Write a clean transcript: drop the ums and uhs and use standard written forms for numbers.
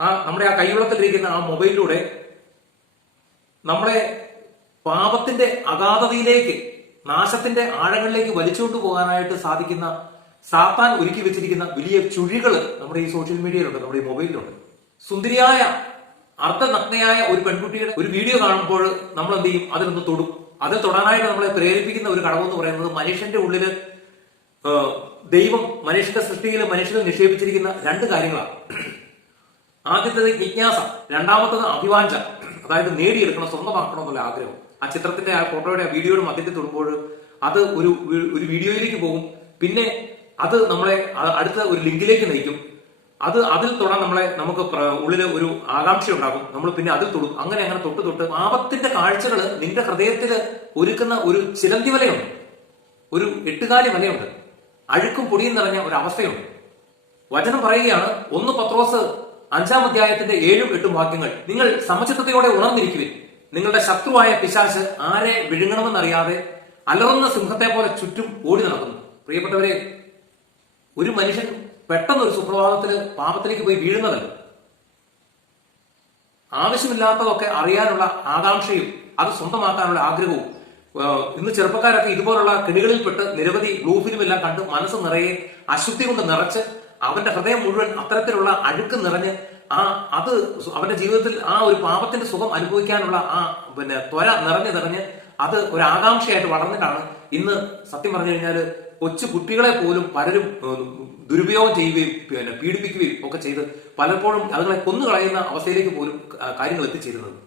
നമ്മുടെ കൈവെള്ളത്തിലിരിക്കുന്ന ആ മൊബൈലിലൂടെ നമ്മളെ പാപത്തിന്റെ അഗാധതയിലേക്ക്, നാശത്തിന്റെ ആഴങ്ങളിലേക്ക് വലിച്ചുകൊണ്ടു പോകാനായിട്ട് സാധിക്കുന്ന സാത്താൻ ഒരുക്കി വെച്ചിരിക്കുന്ന വലിയ ചുഴികൾ നമ്മുടെ ഈ സോഷ്യൽ മീഡിയയിലുണ്ട്, നമ്മുടെ ഈ മൊബൈലിലുണ്ട്. സുന്ദരിയായ അർദ്ധനഗ്നയായ ഒരു പെൺകുട്ടിയുടെ ഒരു വീഡിയോ കാണുമ്പോൾ നമ്മൾ എന്ത് ചെയ്യും? അതിലൊന്ന് തൊടും. അത് തൊടാനായിട്ട് നമ്മളെ പ്രേരിപ്പിക്കുന്ന ഒരു ഘടകം പറയുന്നത് മനുഷ്യന്റെ ഉള്ളില് ദൈവം മനുഷ്യന്റെ സൃഷ്ടിയിൽ മനുഷ്യന് നിക്ഷേപിച്ചിരിക്കുന്ന രണ്ട് കാര്യങ്ങളാണ്. ആദ്യത്തേത് ജിജ്ഞാസ, രണ്ടാമത്തത് അഭിവാഞ്ച, അതായത് നേടിയെടുക്കണം, സ്വന്തമാക്കണം എന്നുള്ള ആഗ്രഹം. ആ ചിത്രത്തിന്റെ, ആ ഫോട്ടോയുടെ, ആ വീഡിയോയുടെ മധ്യത്തിൽ തൊടുമ്പോൾ അത് ഒരു വീഡിയോയിലേക്ക് പോകും. പിന്നെ അത് നമ്മളെ അടുത്ത ഒരു ലിങ്കിലേക്ക് നയിക്കും. അതിൽ തൊടാൻ നമുക്ക് ഉള്ളിൽ ഒരു ആകാംക്ഷ ഉണ്ടാകും. നമ്മൾ പിന്നെ അതിൽ തൊടും. അങ്ങനെ തൊട്ട് പാപത്തിന്റെ കാഴ്ചകൾ നിന്റെ ഹൃദയത്തിൽ ഒരുക്കുന്ന ഒരു ചിലന്തി വലയുണ്ട്, ഒരു എട്ടുകാലി വലയുണ്ട്, അഴുക്കും പൊടിയും നിറഞ്ഞ ഒരു അവസ്ഥയുണ്ട്. വചനം പറയുകയാണ്, 1 പത്രോസ് 5-ാം അധ്യായത്തിന്റെ 7-8 വാക്യങ്ങൾ, നിങ്ങൾ സമചിത്തതയോടെ ഉണർന്നിരിക്കുവിൻ. നിങ്ങളുടെ ശത്രുവായ പിശാച് ആരെ വിഴുങ്ങണമെന്നറിയാതെ അലറുന്ന സിംഹത്തെ പോലെ ചുറ്റും ഓടി നടക്കുന്നു. പ്രിയപ്പെട്ടവരെ, ഒരു മനുഷ്യൻ പെട്ടെന്ന് ഒരു സുപ്രഭാതത്തിൽ പാപത്തിലേക്ക് പോയി വീഴുന്നതല്ല. ആവശ്യമില്ലാത്തതൊക്കെ അറിയാനുള്ള ആകാംക്ഷയും അത് സ്വന്തമാക്കാനുള്ള ആഗ്രഹവും. ഇന്ന് ചെറുപ്പക്കാരൊക്കെ ഇതുപോലുള്ള കെണികളിൽപ്പെട്ട് നിരവധി ബ്ലൂ ഫിലിം എല്ലാം കണ്ട് മനസ്സ് നിറയെ അശുദ്ധി കൊണ്ട് നിറച്ച് അവന്റെ ഹൃദയം മുഴുവൻ അത്തരത്തിലുള്ള അഴുക്ക് നിറഞ്ഞ് അത് അവന്റെ ജീവിതത്തിൽ ആ ഒരു പാപത്തിന്റെ സുഖം അനുഭവിക്കാനുള്ള ത്വര നിറഞ്ഞ് അത് ഒരു ആകാംക്ഷയായിട്ട് വളർന്നിട്ടാണ് ഇന്ന് സത്യം പറഞ്ഞു കഴിഞ്ഞാൽ കൊച്ചു കുട്ടികളെ പോലും പലരും ദുരുപയോഗം ചെയ്യുകയും പീഡിപ്പിക്കുകയും ഒക്കെ ചെയ്ത് പലപ്പോഴും അതുങ്ങളെ കൊന്നുകളയുന്ന അവസ്ഥയിലേക്ക് പോലും കാര്യങ്ങൾ എത്തിച്ചേരുന്നത്.